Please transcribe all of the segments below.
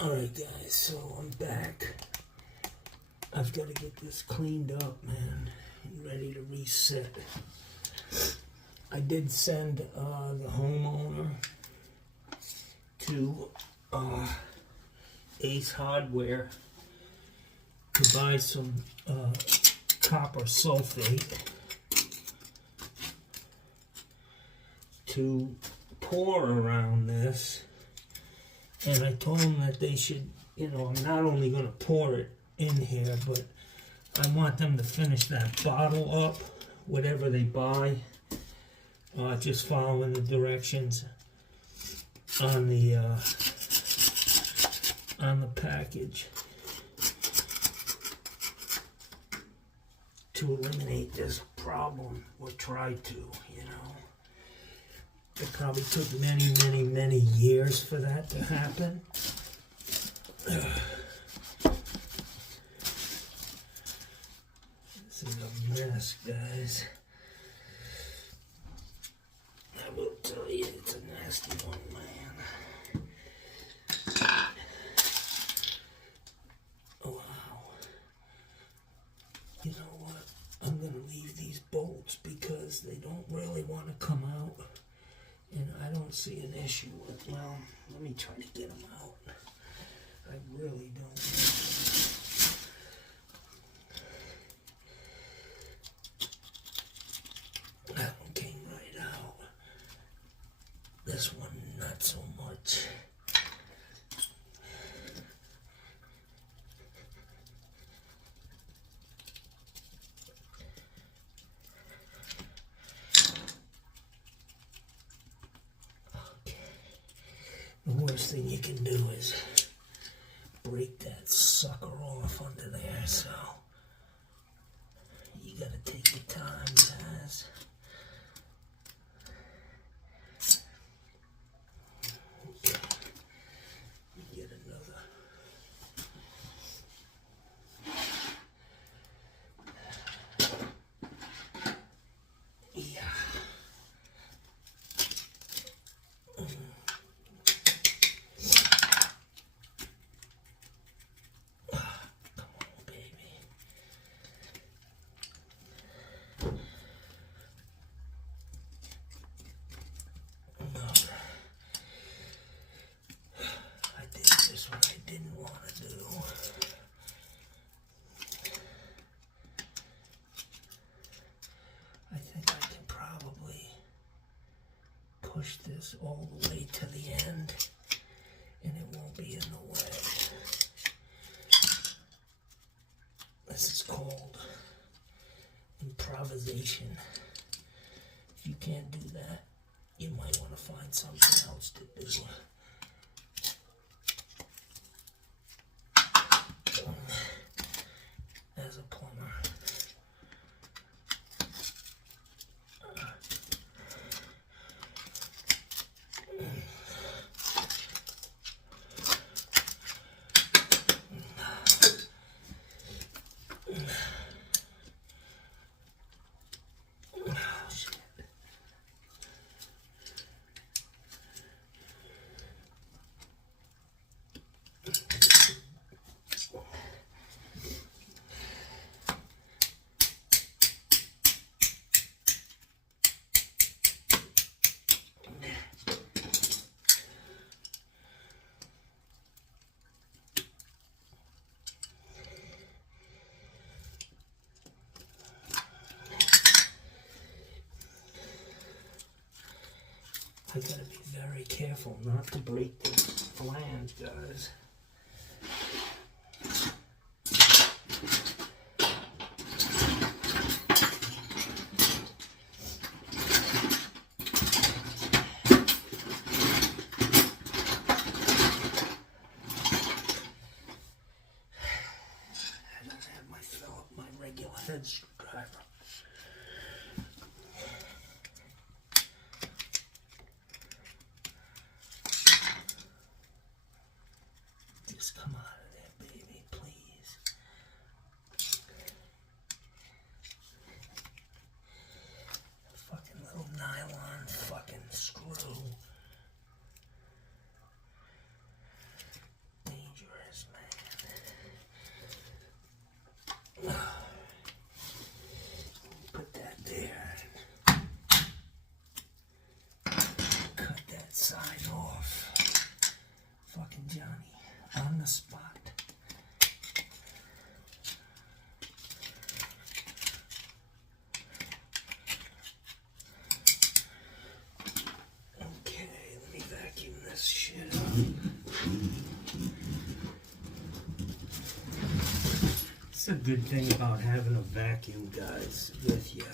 Alright guys, so I'm back. I've got to get this cleaned up, man, and ready to reset. I did send the homeowner to Ace Hardware to buy some copper sulfate to pour around this. And I told them that they should, I'm not only going to pour it in here, but I want them to finish that bottle up, whatever they buy, just following the directions on the package to eliminate this problem, or try to, It probably took many, many, many years for that to happen. This is a mess, guys. I will tell you, it's a nasty one, man. Wow. You know what? I'm going to leave these bolts because they don't really want to come out. And I don't see an issue with, well, let me try to get them out. I really don't. That one came right out. This one, not so much. The worst thing you can do is break that sucker off under there, so you gotta take your time, guys. Okay. Get another. Yeah. Push this all the way to the end, and it won't be in the way. This is called improvisation. If you can't do that, you might want to find something else to do. As a plumber. I gotta be very careful not to break the flange, guys. I don't have my regular head screwdriver. Come out of there, baby, please. Fucking little nylon fucking screw. Dangerous. fucking Johnny on the spot. Okay, let me vacuum this shit up. It's a good thing about having a vacuum, guys, with you.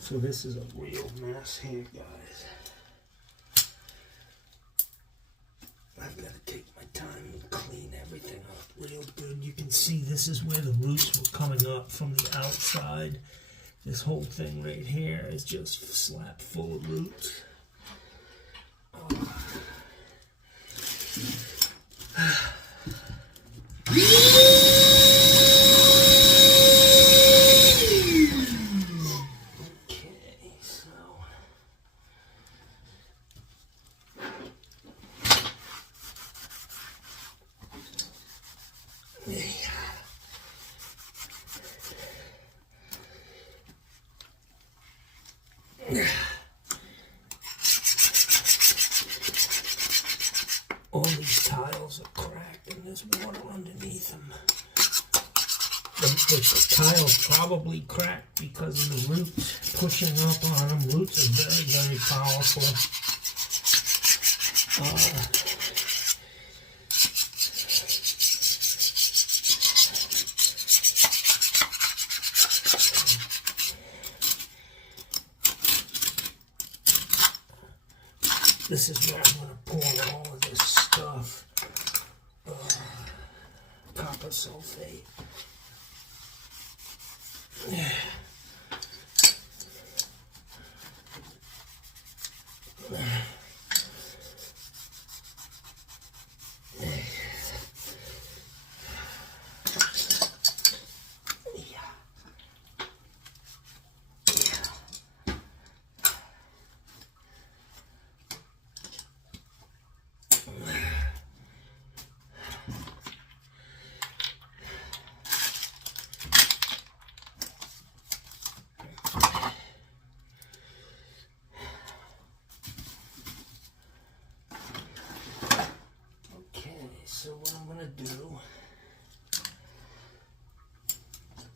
So this is a real mess here, guys. I've got to take my time and clean everything up real good. You can see this is where the roots were coming up from the outside. This whole thing right here is just slap full of roots. All these tiles are cracked and there's water underneath them. The tiles probably cracked because of the roots pushing up on them. Roots are very, very powerful. This is where I'm going to pour all of this stuff. Copper sulfate. So what I'm going to do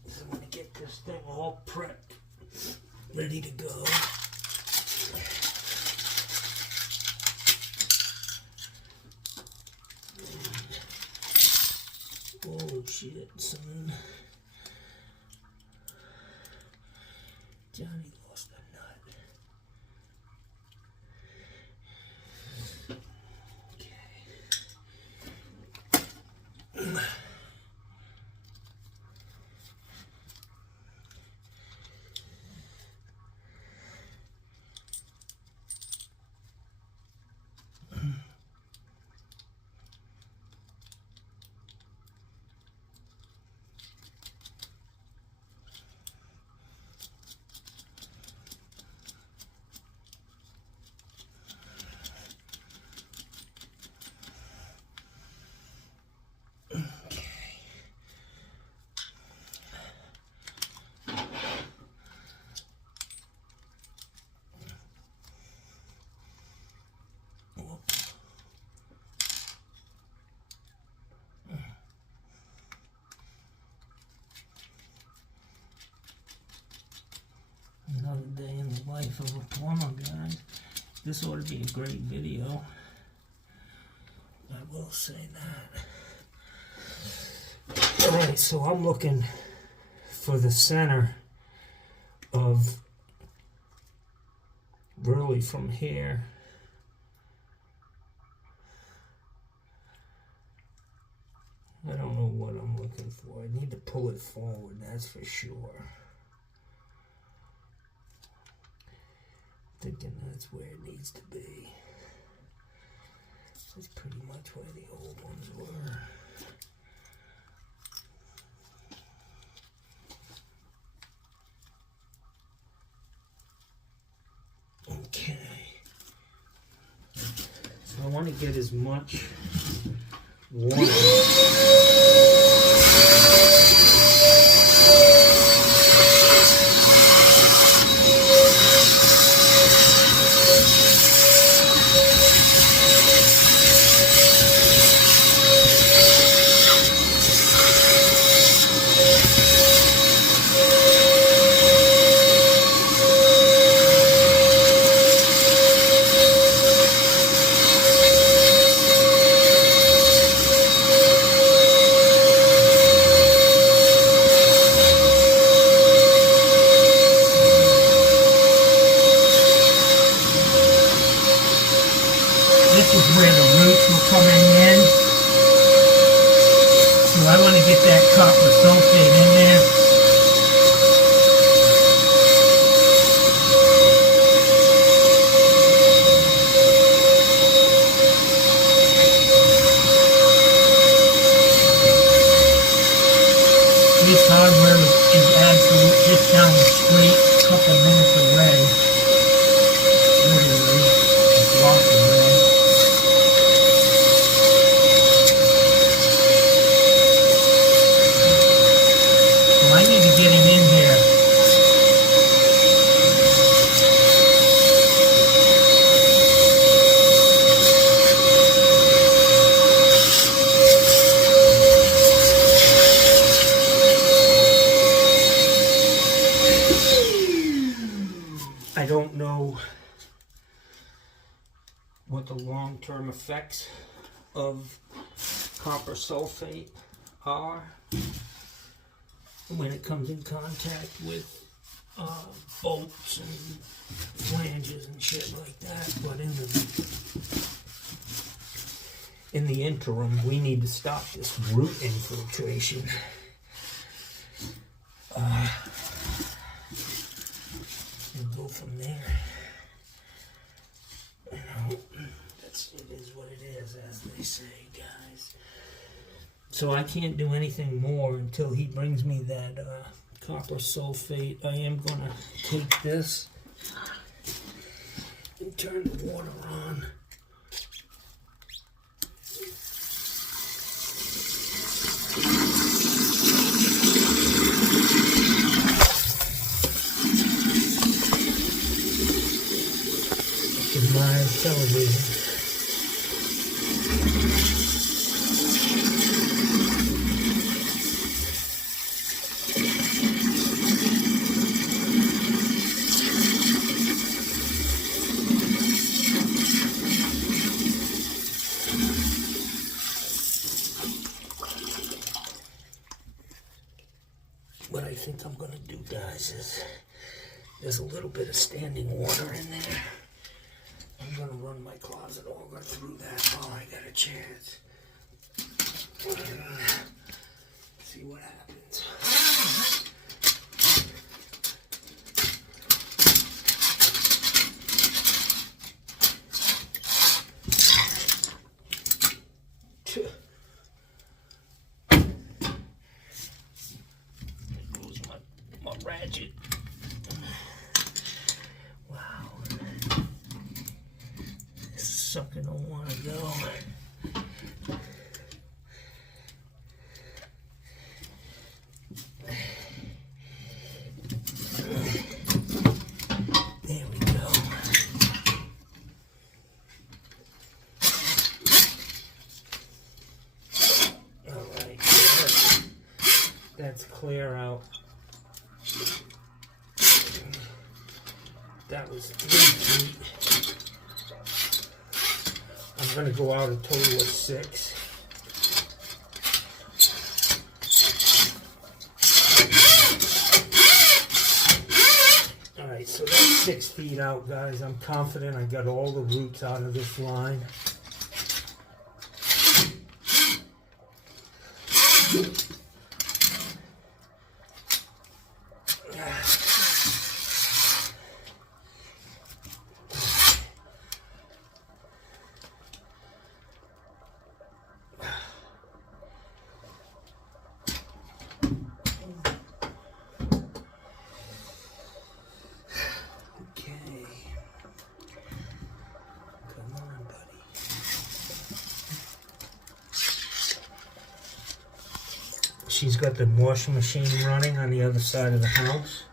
is I'm going to get this thing all prepped, ready to go. Oh shit, son. Johnny lost a nut. Another day in the life of a plumber, guys. This ought to be a great video. I will say that. Alright, so I'm looking for the center of really from here. I don't know what I'm looking for. I need to pull it forward, that's for sure. thinking that's where it needs to be. That's pretty much where the old ones were. Okay. So I want to get as much water. This is where the roots will come in. So I want to get that copper sulfate in there. This hardware is absolute, just down the street, a couple minutes away. Literally, a block away. I need to get it in here. I don't know what the long-term effects of copper sulfate are when it comes in contact with bolts and flanges and shit like that, but in the interim, we need to stop this root infiltration. And go from there. You know, it is what it is, as they say, guys. So I can't do anything more until he brings me that copper sulfate. I am going to take this and turn the water on. Look at my television. What I think I'm going to do, guys, is there's a little bit of standing water in there. I'm going to run my closet auger through that while I got a chance. See what happens. Ratchet. Wow. This sucker don't want to go. There we go. All right. That's clear out. That was 3 feet. I'm going to go out a total of 6. Alright, so that's 6 feet out, guys. I'm confident I got all the roots out of this line. she's got the washing machine running on the other side of the house.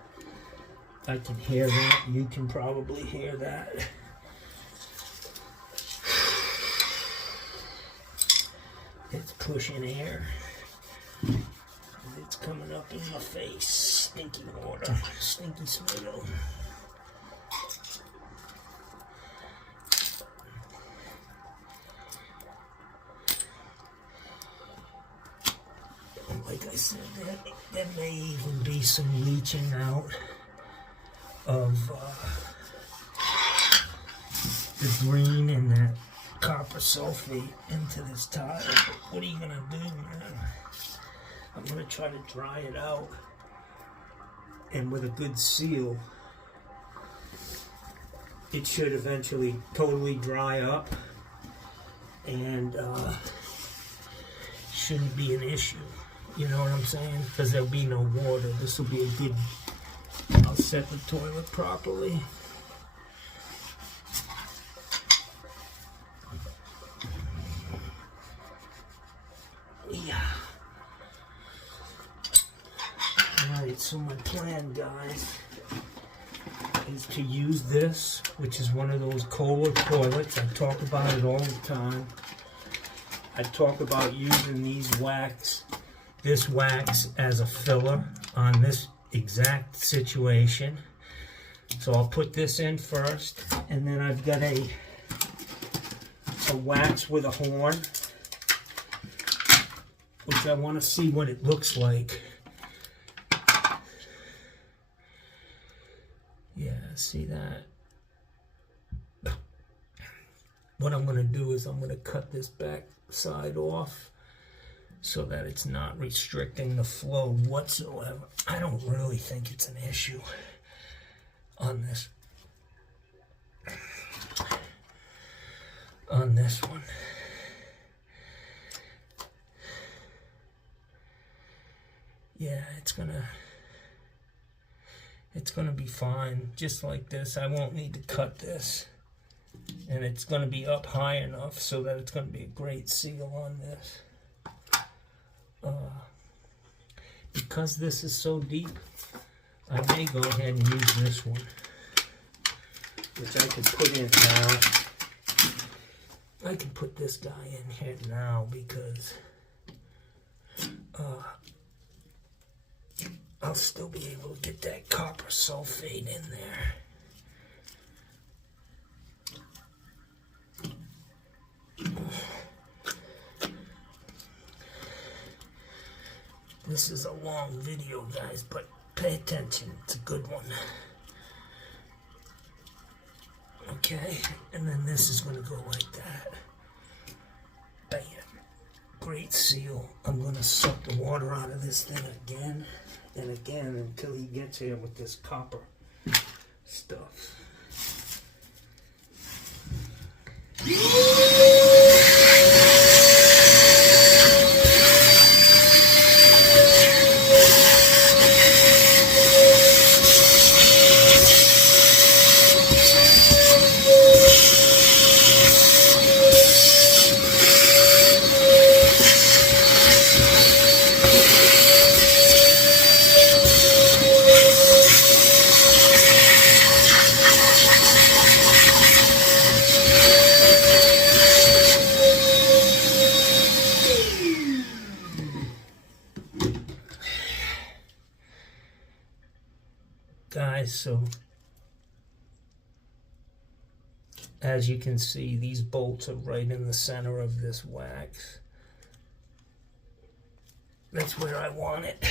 I can hear that. You can probably hear that. It's pushing air. It's coming up in my face. Stinky water. Stinky smell. Like I said, there may even be some leaching out of the green and that copper sulfate into this tile. But what are you gonna do, man? I'm gonna try to dry it out, and with a good seal, it should eventually totally dry up, and shouldn't be an issue. You know what I'm saying? Because there'll be no water. This will be a good... I'll set the toilet properly. Yeah. Alright, so my plan, guys, is to use this, which is one of those Kohler toilets. I talk about it all the time. I talk about using this wax as a filler on this exact situation. So I'll put this in first, and then I've got a wax with a horn, which I want to see what it looks like. Yeah, see that? What I'm going to do is I'm going to cut this back side off so that it's not restricting the flow whatsoever. I don't really think it's an issue on this one. Yeah, it's gonna be fine, just like this. I won't need to cut this, and it's gonna be up high enough so that it's gonna be a great seal on this. Because this is so deep, I may go ahead and use this one, which I can put in now. I can put this guy in here now because I'll still be able to get that copper sulfate in there. This is a long video, guys, but pay attention. It's a good one. Okay, and then this is going to go like that. Bam. Great seal. I'm going to suck the water out of this thing again and again until he gets here with this copper stuff. Guys, so as you can see, these bolts are right in the center of this wax. That's where I want it.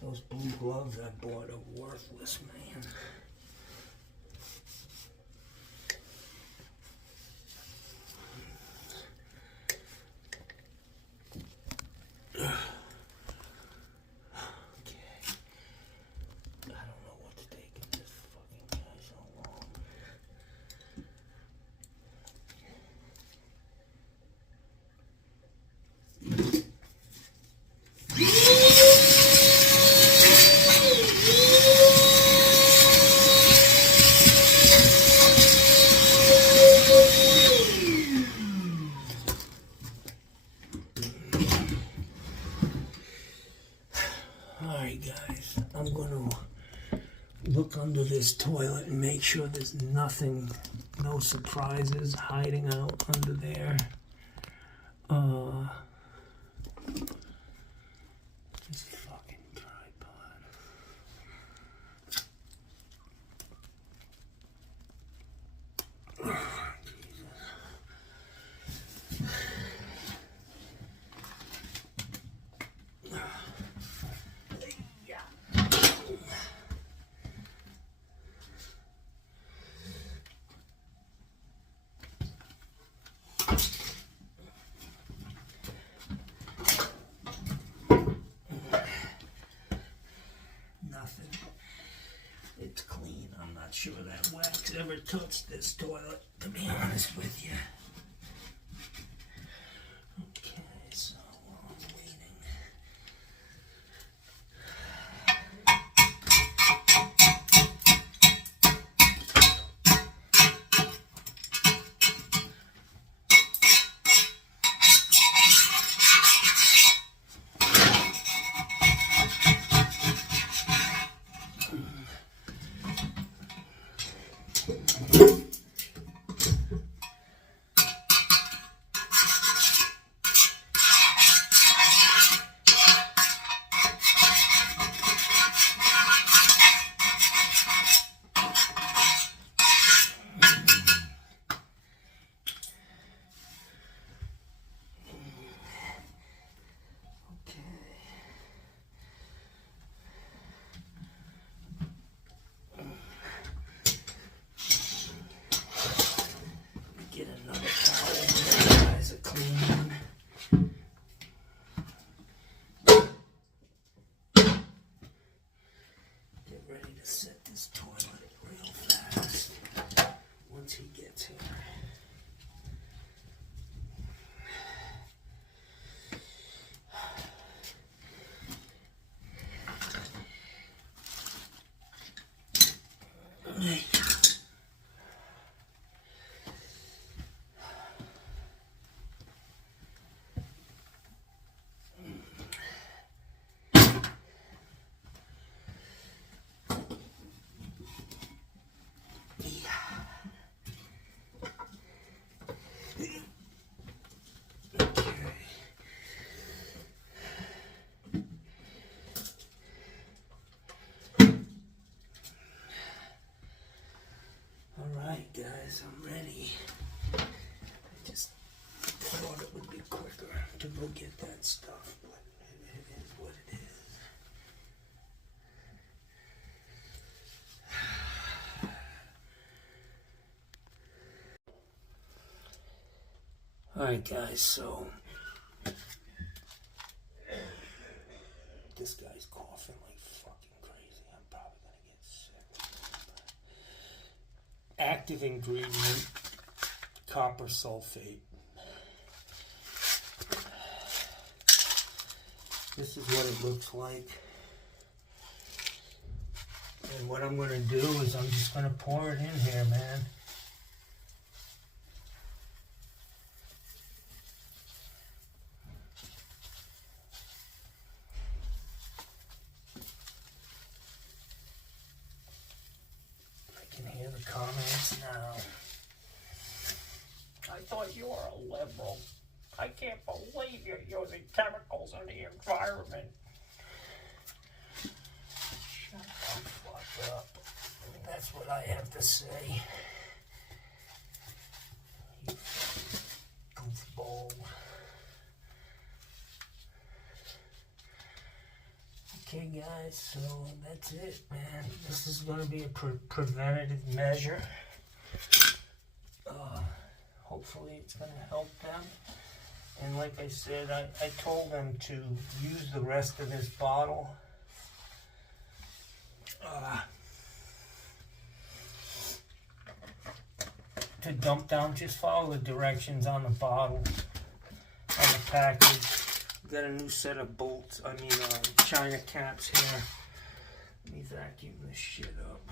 Those blue gloves I bought are worthless, man. Okay. I don't know what's taking this fucking guy so long. look under this toilet and make sure there's nothing, no surprises hiding out under there. This fucking tripod. Oh, Jesus. It's clean. I'm not sure that wax ever touched this toilet, to be honest with you. Okay, so while I'm waiting. Set this toilet real fast once he gets here. Alright guys, I'm ready. I just thought it would be quicker to go get that stuff, but it is what it is. Alright guys, so this guy's coughing like fucking crazy. I'm probably gonna get sick. Active ingredient, copper sulfate. This is what it looks like. And what I'm going to do is I'm just going to pour it in here, man. I can hear the comments now. I thought you were a liberal. I can't believe you're using chemicals in the environment. Shut the fuck up. That's what I have to say. You goofball. Okay guys, so that's it, man. This is going to be a preventative measure. Hopefully it's going to help them. And like I said, I told them to use the rest of this bottle. To dump down, just follow the directions on the bottle, on the package. Got a new set of bolts, China caps here. Let me vacuum this shit up.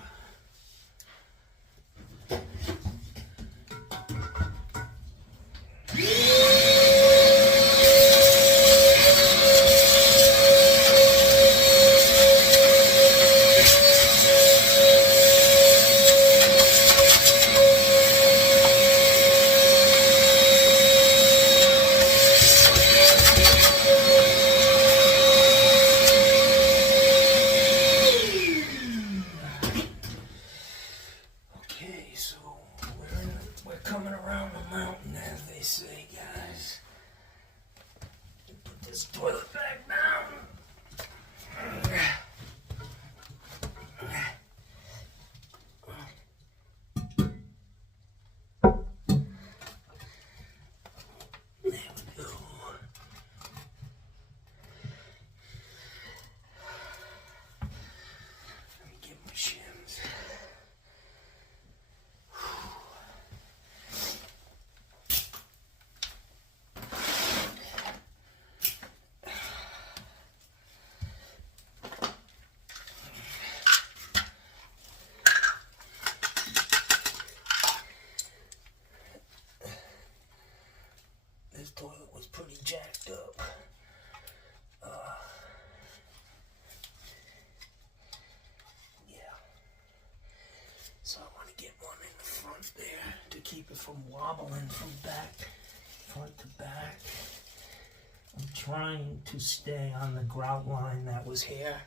front there to keep it from wobbling from front to back. I'm trying to stay on the grout line that was here,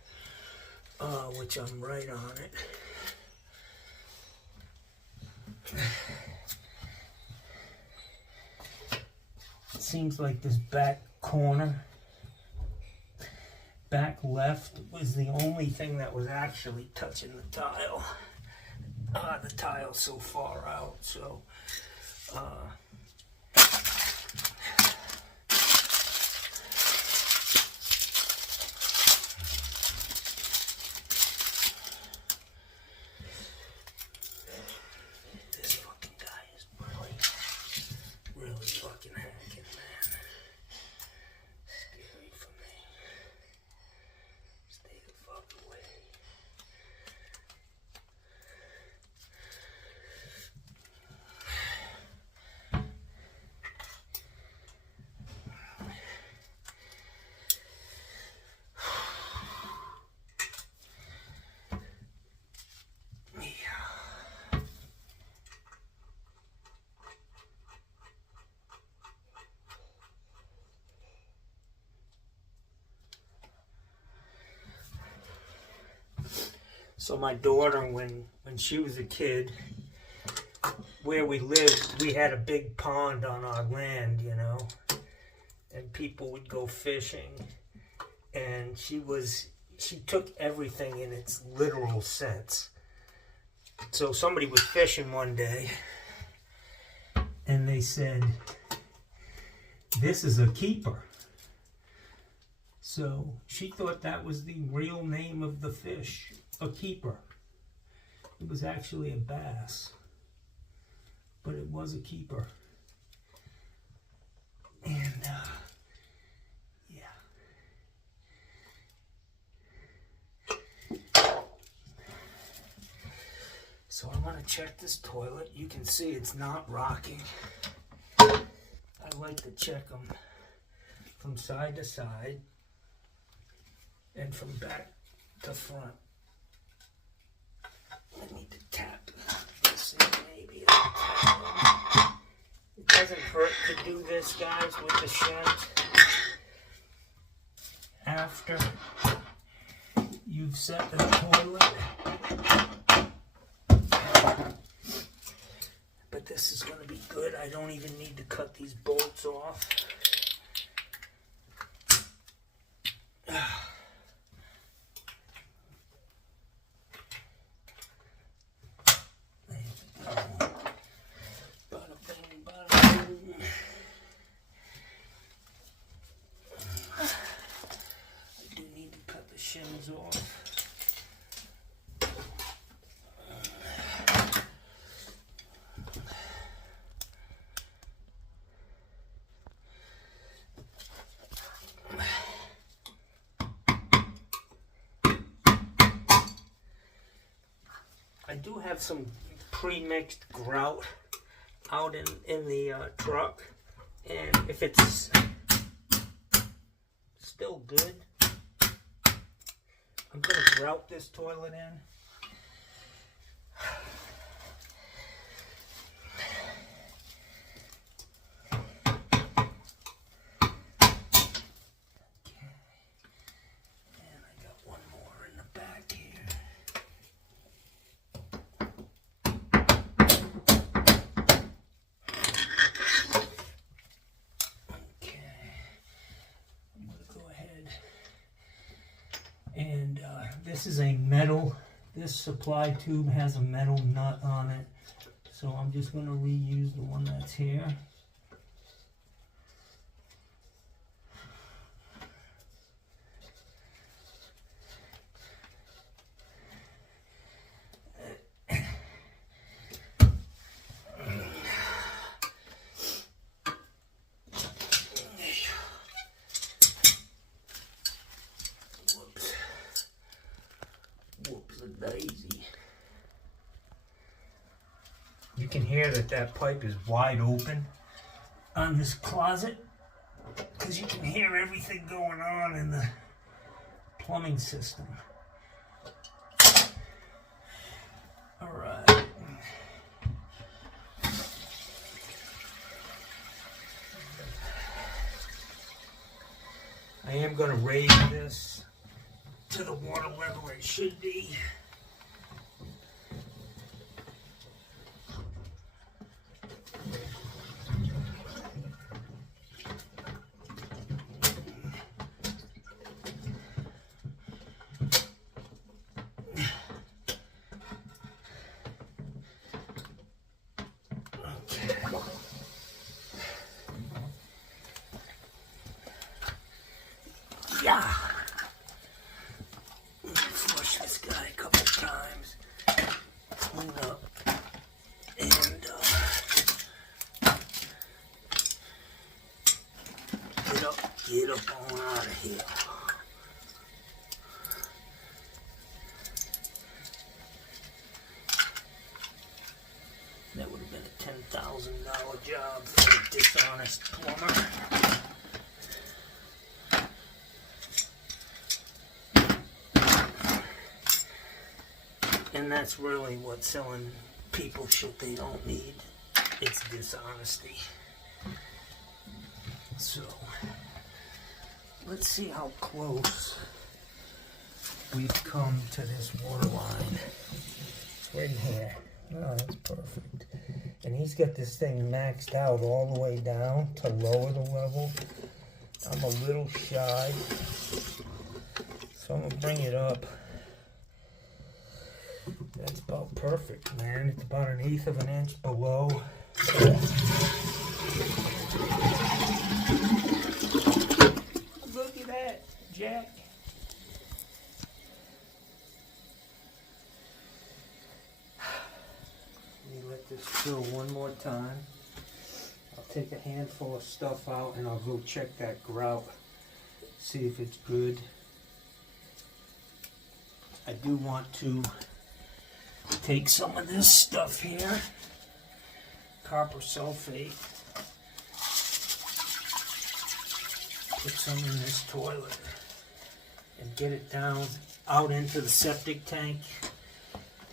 which I'm right on it. It seems like this back corner, back left, was the only thing that was actually touching the tile. The tile's so far out, so this fucking guy is really fucking hacking, man. Stay away from me. Stay the fuck away. So my daughter, when she was a kid, where we lived, we had a big pond on our land, you know, and people would go fishing, and she took everything in its literal sense. So somebody was fishing one day, and they said, "This is a keeper." So she thought that was the real name of the fish, a keeper. It was actually a bass, but it was a keeper. And yeah. So I want to check this toilet. You can see it's not rocking. I like to check them from side to side and from back to front. I need to tap this in maybe. It doesn't hurt to do this, guys, with the shims. After you've set the toilet. But this is going to be good. I don't even need to cut these bolts off. Shims off. I do have some pre-mixed grout out in the truck, and if it's still good, I'm going to grout this toilet in. Okay. And I got one more in the back here. Okay. I'm going to go ahead. And this is a metal, this supply tube has a metal nut on it. So I'm just going to reuse the one that's here. Daisy. You can hear that pipe is wide open on this closet because you can hear everything going on in the plumbing system. All right. gonna raise this to the water level it should be. Yeah. Flush this guy a couple times. Clean up. And get up on out of here. That would have been a $10,000 job for a dishonest plumber. And that's really what's selling people shit they don't need. It's dishonesty. So, let's see how close we've come to this water line. Right here. Oh, that's perfect. And he's got this thing maxed out all the way down to lower the level. I'm a little shy. So I'm going to bring it up. That's about perfect, man. It's about 1/8 of an inch below. Look at that, Jack. Let me let this fill one more time. I'll take a handful of stuff out and I'll go check that grout. See if it's good. I do want to take some of this stuff here, copper sulfate, put some in this toilet and get it down out into the septic tank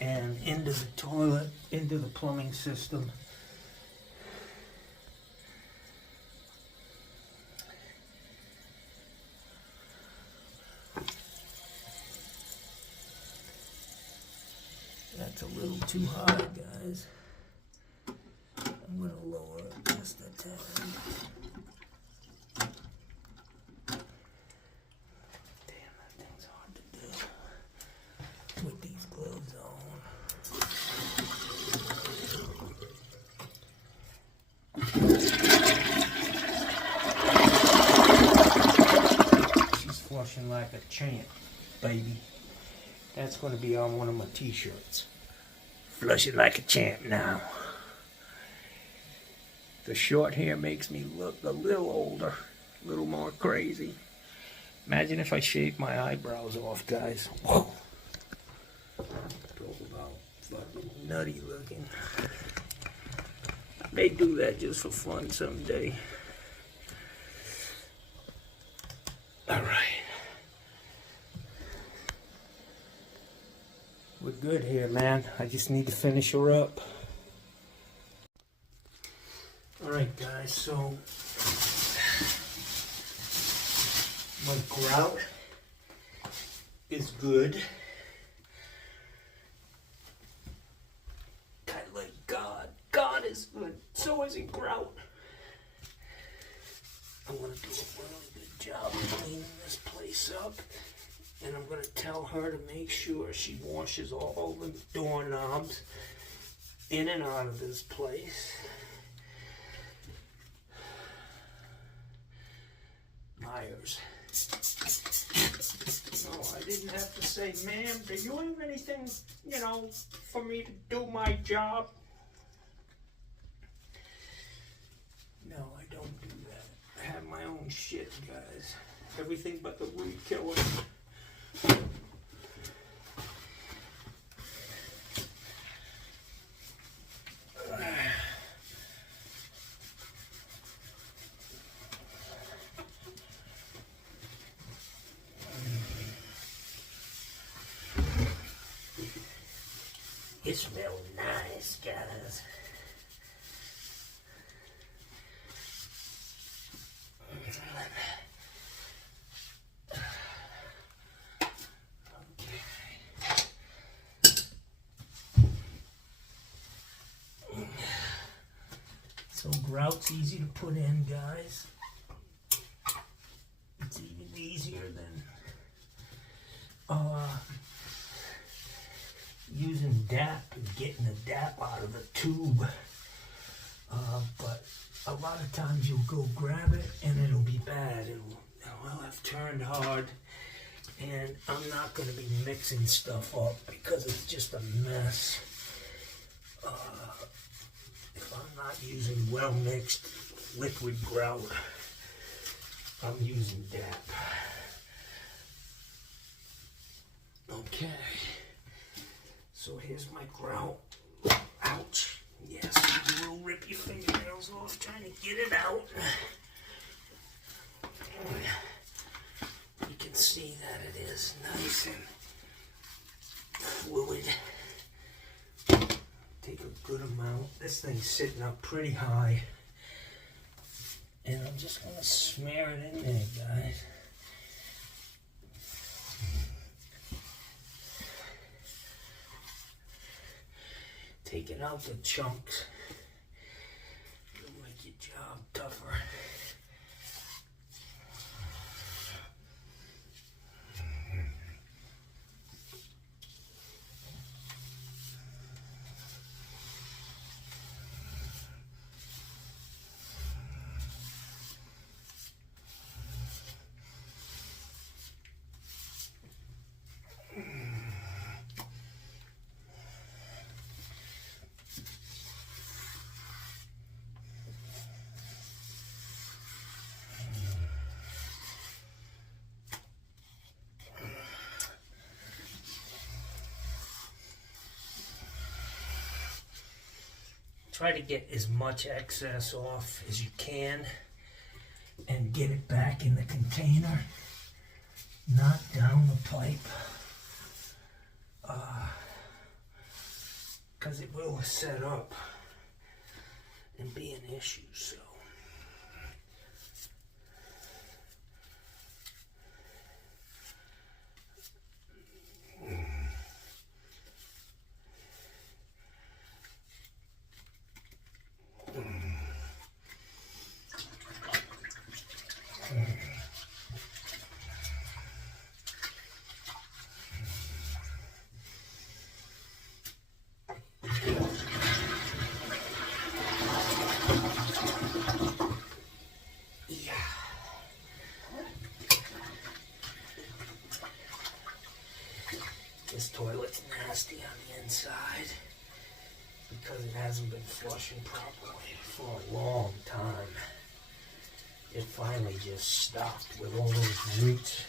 and into the toilet, into the plumbing system. That's a little too high, guys. I'm going to lower it just a tad. Damn, that thing's hard to do with these gloves on. She's flushing like a champ, baby. That's going to be on one of my t-shirts. Flushing like a champ now. The short hair makes me look a little older, a little more crazy. Imagine if I shaved my eyebrows off, guys. Whoa. Talk about fucking nutty looking. May do that just for fun someday. Alright. We're good here, man. I just need to finish her up. Alright, guys, so my grout is good. Kind of like God. God is good. So is it grout. I'm going to do a really good job of cleaning this place up. And I'm going to tell her to make sure she washes all the doorknobs in and out of this place. Myers. No, I didn't have to say, ma'am, do you have anything, for me to do my job? No, I don't do that. I have my own shit, guys. Everything but the weed killer. It smells nice, guys. So grout's easy to put in, guys. It's even easier than using DAP and getting the DAP out of the tube. But a lot of times you'll go grab it and it'll be bad. It'll have turned hard, and I'm not going to be mixing stuff up because it's just a mess. If I'm not using well mixed liquid grout, I'm using DAP. Okay, so here's my grout. Ouch. Yes, you will rip your fingernails off trying to get it out. You can see that it is nice and fluid. Take a good amount. This thing's sitting up pretty high. And I'm just going to smear it in there, guys. Taking out the chunks. It'll make your job tougher. Try to get as much excess off as you can and get it back in the container, not down the pipe, because it will set up and be an issue. So this toilet's nasty on the inside because it hasn't been flushing properly for a long time. It finally just stopped with all those roots.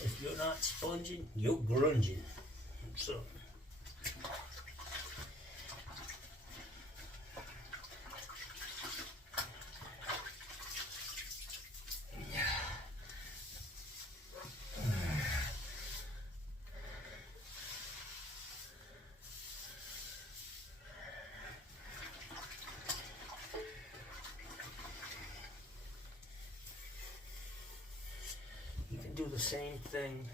If you're not sponging, you're grunging. So you can do the same thing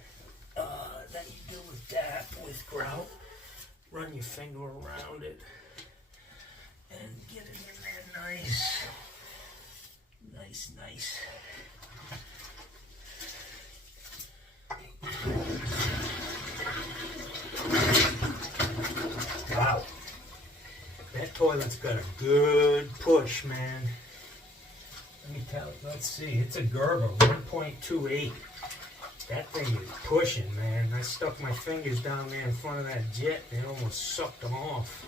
that you do with DAP, with grout. Run your finger around it and get it in there nice. Nice. Wow. That toilet's got a good push, man. Let me tell you, let's see, it's a Gerber 1.28. That thing is pushing, man. I stuck my fingers down there in front of that jet and it almost sucked them off.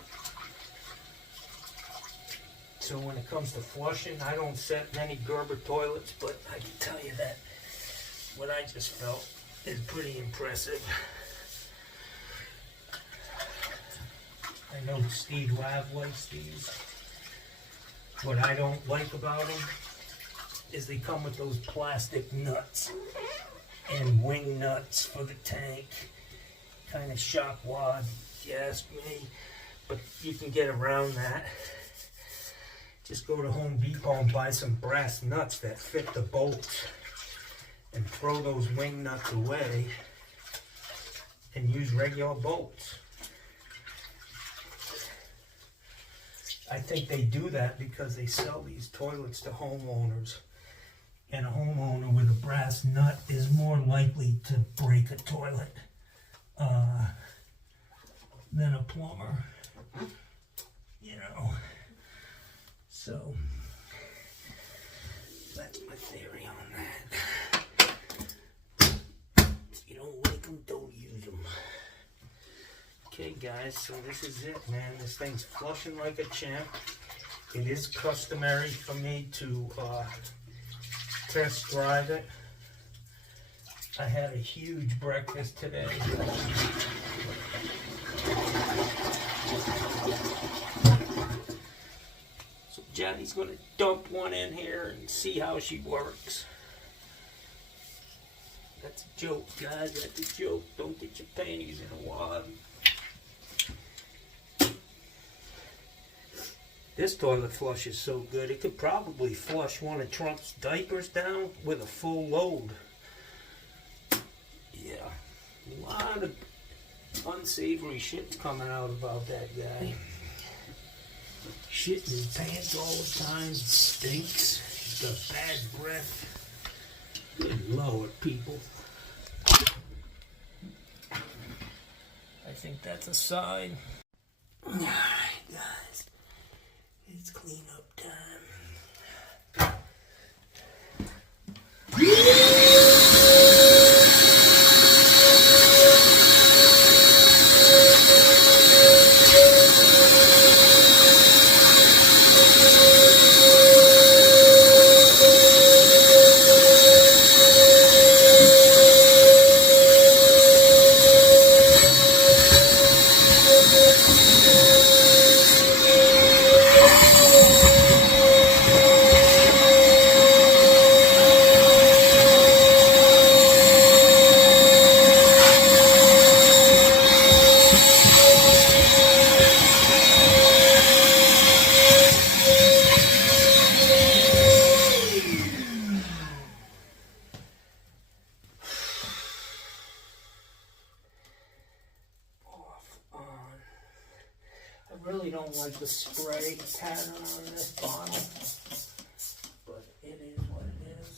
So when it comes to flushing, I don't set many Gerber toilets, but I can tell you that what I just felt is pretty impressive. I know Steve Lav likes these. What I don't like about them is they come with those plastic nuts and wing nuts for the tank. Kind of shock wad, if you ask me. But you can get around that. Just go to Home Depot and buy some brass nuts that fit the bolts. And throw those wing nuts away. And use regular bolts. I think they do that because they sell these toilets to homeowners. And a homeowner with a brass nut is more likely to break a toilet than a plumber. You know. So, that's my theory on that. If you don't like them, don't use them. Okay guys, so this is it, man. This thing's flushing like a champ. It is customary for me to test drive it. I had a huge breakfast today. So Johnny's gonna dump one in here and see how she works. That's a joke, guys. That's a joke. Don't get your panties in a wad. This toilet flush is so good, it could probably flush one of Trump's diapers down with a full load. Yeah, a lot of unsavory shit's coming out about that guy. Shit in his pants all the time, stinks, he's got bad breath. Good Lord, people. I think that's a sign. Alright, guys. It's clean up time. I really don't like the spray pattern on this bottle, but it is what it is.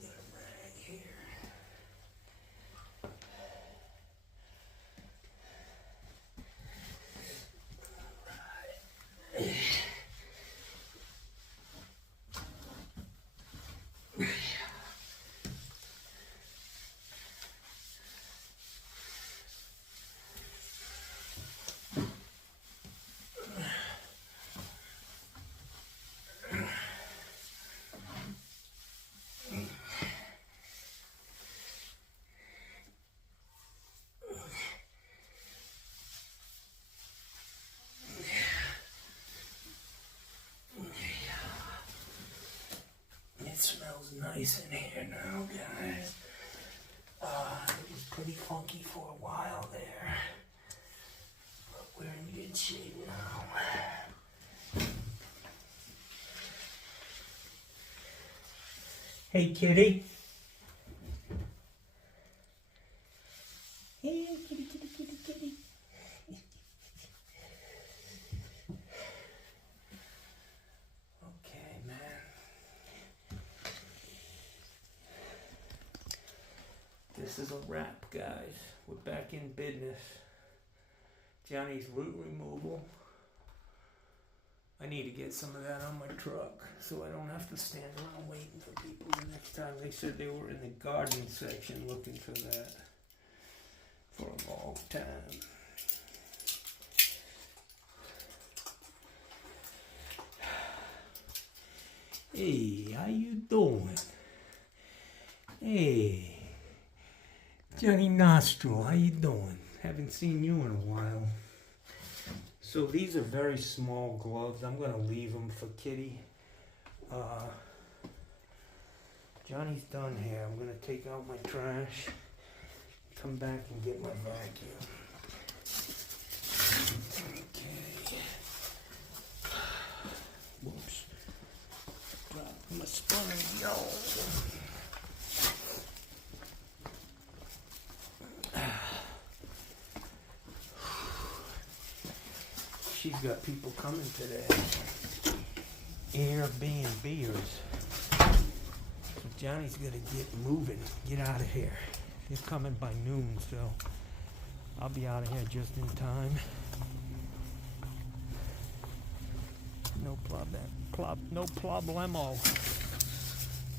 Got a rag here. Alright. It smells nice in here now, guys. It was pretty funky for a while there, but we're in good shape now. Hey, kitty. Hey, kitty, kitty, kitty, kitty. Okay, man. This is a wrap, guys. We're back in business. Johnny's root removal. I need to get some of that on my truck so I don't have to stand around waiting for people the next time. They said they were in the garden section looking for that for a long time. Hey, how you doing? Hey, Johnny Nostril, how you doing? Haven't seen you in a while. So these are very small gloves. I'm gonna leave them for Kitty. Johnny's done here. I'm gonna take out my trash, come back and get my vacuum. Okay. Whoops. Drop my sponge, yo. She's got people coming today. Airbnbers. So Johnny's gonna get moving. Get out of here. They're coming by noon, so I'll be out of here just in time. No problemo.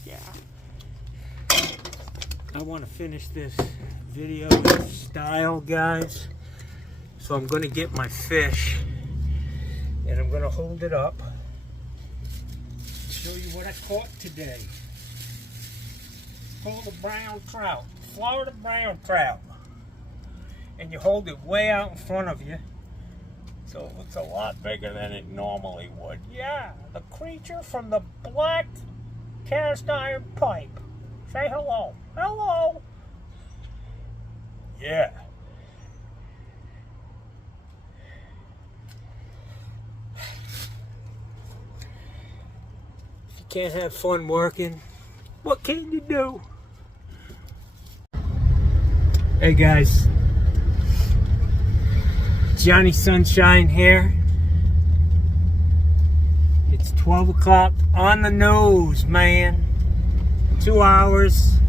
Yeah. I want to finish this video in style, guys. So I'm gonna get my fish. And I'm going to hold it up, show you what I caught today. It's called a brown trout, Florida brown trout. And you hold it way out in front of you, so it looks a lot bigger than it normally would. Yeah, the creature from the black cast iron pipe. Say hello. Hello. Yeah. Can't have fun working. What can you do? Hey guys, Johnny Sunshine here. It's 12 o'clock on the nose, man. 2 hours.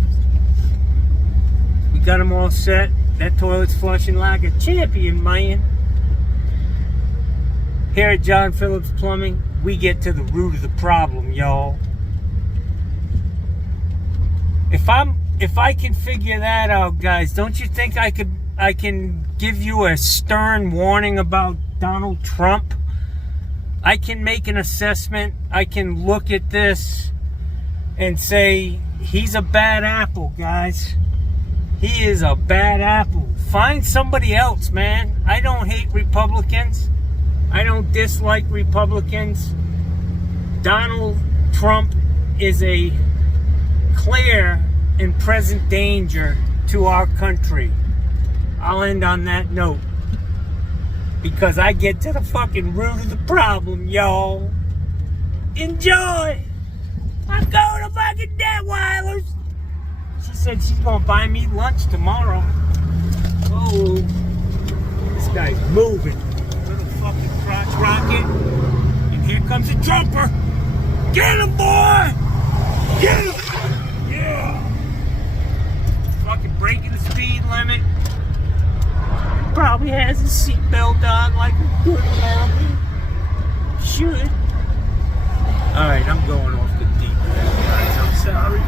We got them all set. That toilet's flushing like a champion, man. Here at John Phillips Plumbing, we get to the root of the problem, y'all. If I can figure that out, guys, don't you think I can give you a stern warning about Donald Trump? I can make an assessment. I can look at this and say he's a bad apple, guys. He is a bad apple. Find somebody else, man. I don't hate Republicans. I don't dislike Republicans. Donald Trump is a clear and present danger to our country. I'll end on that note, because I get to the fucking root of the problem, y'all. Enjoy! I'm going to fucking Detweiler's. She said she's gonna buy me lunch tomorrow. Oh, this guy's moving. Little fucking crotch rocket. And here comes a jumper. Get him, boy! Get him! Yeah! Fucking breaking the speed limit. Probably has his seatbelt on like a good American should. Alright, I'm going off.